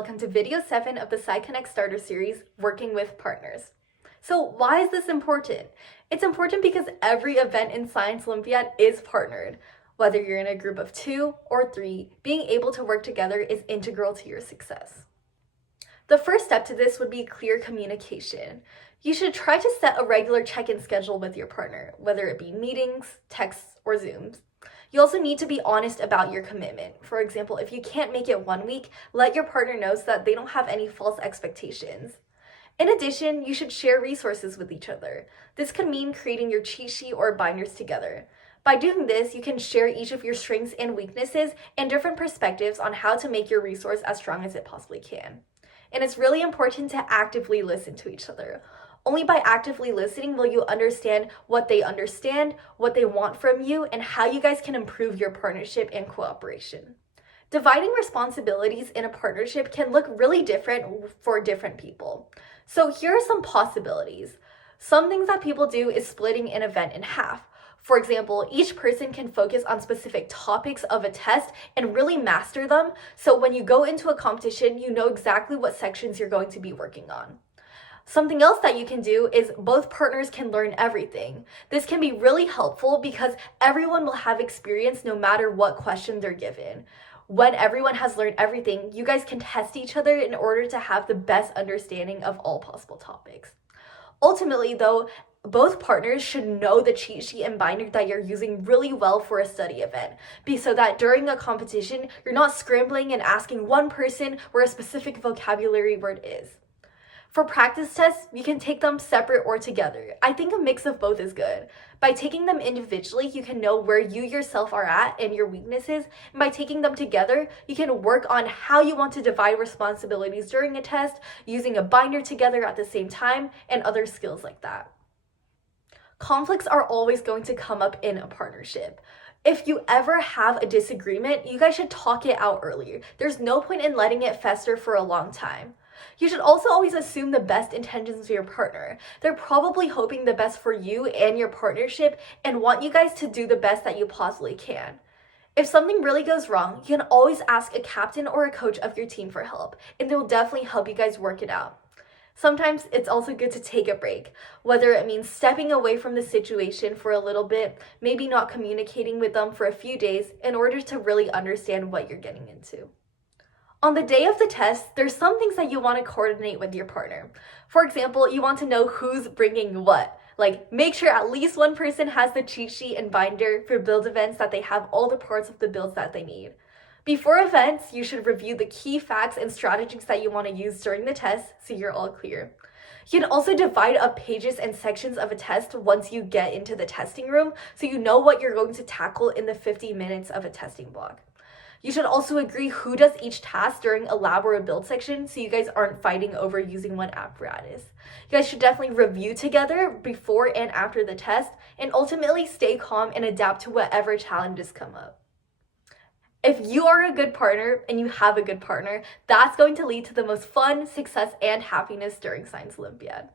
welcome to video 7 of the SciConnect Starter Series, Working with Partners. So why is this important? It's important because every event in Science Olympiad is partnered. Whether you're in a group of 2 or 3, being able to work together is integral to your success. The first step to this would be clear communication. You should try to set a regular check-in schedule with your partner, whether it be meetings, texts, or Zooms. You also need to be honest about your commitment. For example, if you can't make it 1 week, let your partner know so that they don't have any false expectations. In addition, you should share resources with each other. This could mean creating your cheat sheet or binders together. By doing this, you can share each of your strengths and weaknesses and different perspectives on how to make your resource as strong as it possibly can. And it's really important to actively listen to each other. Only by actively listening will you understand, what they want from you, and how you guys can improve your partnership and cooperation. Dividing responsibilities in a partnership can look really different for different people. So here are some possibilities. Some things that people do is splitting an event in half. For example, each person can focus on specific topics of a test and really master them, so when you go into a competition, you know exactly what sections you're going to be working on. Something else that you can do is both partners can learn everything. This can be really helpful because everyone will have experience no matter what question they're given. When everyone has learned everything, you guys can test each other in order to have the best understanding of all possible topics. Ultimately, though, both partners should know the cheat sheet and binder that you're using really well for a study event, so that during a competition, you're not scrambling and asking one person where a specific vocabulary word is. For practice tests, you can take them separate or together. I think a mix of both is good. By taking them individually, you can know where you yourself are at and your weaknesses. And by taking them together, you can work on how you want to divide responsibilities during a test, using a binder together at the same time, and other skills like that. Conflicts are always going to come up in a partnership. If you ever have a disagreement, you guys should talk it out earlier. There's no point in letting it fester for a long time. You should also always assume the best intentions of your partner. They're probably hoping the best for you and your partnership and want you guys to do the best that you possibly can. If something really goes wrong, you can always ask a captain or a coach of your team for help, and they will definitely help you guys work it out. Sometimes it's also good to take a break, whether it means stepping away from the situation for a little bit, maybe not communicating with them for a few days in order to really understand what you're getting into. On the day of the test, there's some things that you want to coordinate with your partner. For example, you want to know who's bringing what. Like, make sure at least one person has the cheat sheet and binder for build events, that they have all the parts of the builds that they need. Before events, you should review the key facts and strategies that you want to use during the test so you're all clear. You can also divide up pages and sections of a test once you get into the testing room so you know what you're going to tackle in the 50 minutes of a testing block. You should also agree who does each task during a lab or a build section so you guys aren't fighting over using one apparatus. You guys should definitely review together before and after the test, and ultimately stay calm and adapt to whatever challenges come up. If you are a good partner and you have a good partner, that's going to lead to the most fun, success, and happiness during Science Olympiad.